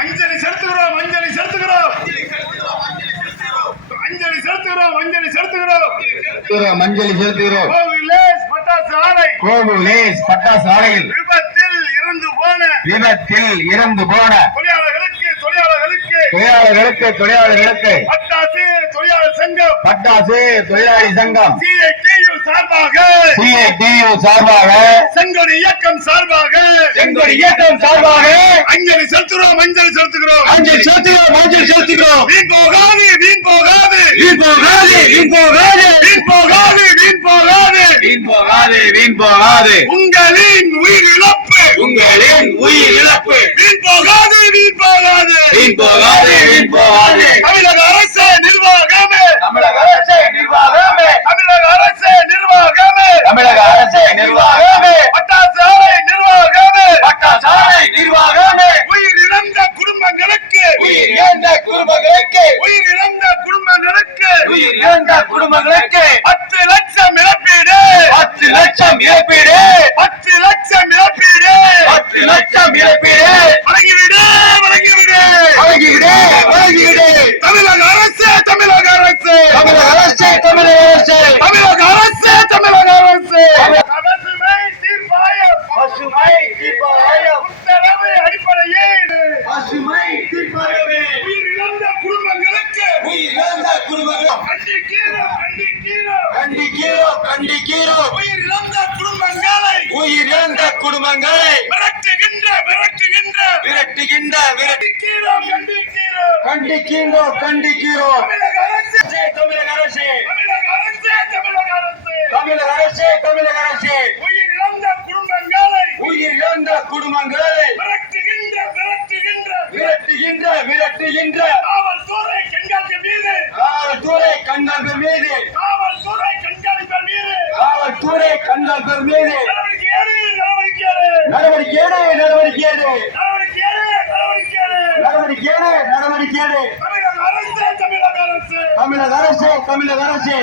அஞ்சலி செலுத்துகிறோம் அஞ்சலி செலுத்துகிறோம். அஞ்சலி செலுத்துகிறோம் அஞ்சலி செலுத்துகிறோம். அஞ்சலி செலுத்துகிறோம். கோவிலேஸ் பட்டாசு ஆலை. கோவிலேஸ் பட்டாசு ஆலையில் விபத்தில் இறந்து போன விபத்தில் இறந்து போன தொழிலாளர்களுக்கு தொழிலாளர்களுக்கு பட்டாசு தொழிலாளர் சங்கம். பட்டாசு தொழிலாளி சங்கம். சிஐடியு சார்பாக. சிஐடியு சார்பாக. செங்கொடி இயக்கம் சார்பாக. செங்கோடி இயக்கம் சார்பாக. அஞ்சலி செலுத்துகிறோம் அஞ்சலி செலுத்துகிறோம். அஞ்சல் செலுத்துகிறோம் அஞ்சல் செலுத்துகிறோம். வீண் போகாது வீண் போகாது. வீண் போகாது வீண் போகாது. வீண் போகாது வீண் போகாது. வீண் போகாது வீண் போகாது. உங்களின் உயிர் இழப்பு உங்களின் உயிர் இழப்பு வீண் போகாது வீண் போகாது. வீண் போகாது வீண் போகாது தமிழக அரசு நிர்வாகமே தமிழக அரசு நிர்வாகமே தமிழக அரசு நிர்வாகமே தமிழக அரசு நிர்வாகமே பட்டாசு ஆலை நிர்வாகமே பட்டாசாலை நிர்வாகமே உயிர் இழந்த குடும்பங்களுக்கு உயிர் இழந்த குடும்பங்களுக்கு உயிர் இழந்த குடும்பங்களுக்கு உயிர் இழந்த குடும்பங்களுக்கு பத்து லட்சம் இழப்பீடு. பத்து லட்சம் இழப்பீடு. பத்து லட்சம் இழப்பீடு. பத்து லட்சம் இழப்பீடு வழங்கிவிடு வழங்கிவிடு வழங்கிவிடு வழங்கிவிடு தமிழக அரசு தமிழக அரசு தமிழக அரசு தமிழக அரசு தமிழக அரசு தமிழக அரசு பசுமை தீர்ப்பாயம் பசுமை தீர்ப்பாயம் உத்தரவு அடிப்படையில் பசுமை தீர்ப்பாயமே உயிர் இழந்த குடும்பங்களுக்கு உயிர் இழந்த குடும்பங்கள் கண்டிக்கிறோம் கண்டிக்கிறோம் கண்டிக்கிறோம் கண்டிக்கிறோம் உயிர் இழந்த குடும்பங்களை உயிர் இழந்த குடும்பங்களை மிரட்டுகின்ற மிரட்டுகின்ற விரட்டுகின்ற விரட்டி கண்டிக்கிறோம் கண்டிக்கிறோம். கண்டிக்கிறோம் தமிழக அரசு தமிழக அரசு. தமிழக அரசு தமிழக அரசு. தமிழக அரசு தமிழக அரசு. உயிர் இழந்த குடும்பங்களை உயிர் இழந்த குடும்பங்களை மிரட்டுகின்ற மிரட்டுகின்ற விரட்டுகின்ற விரட்டுகின்ற. காவல்துறை கண்காணிப்பு மீது. காவல்துறை கண்காணிப்பு மீது. காவல்துறை கண்காணிப்பு மீது. காவல்துறை கண்காணிப்பு மீது. நடவடிக்கை எடு நடவடிக்கை நடவடிக்கை நடவடிக்கை நடவடிக்கை தமிழக அரசு. தமிழக அரசு தமிழக அரசு.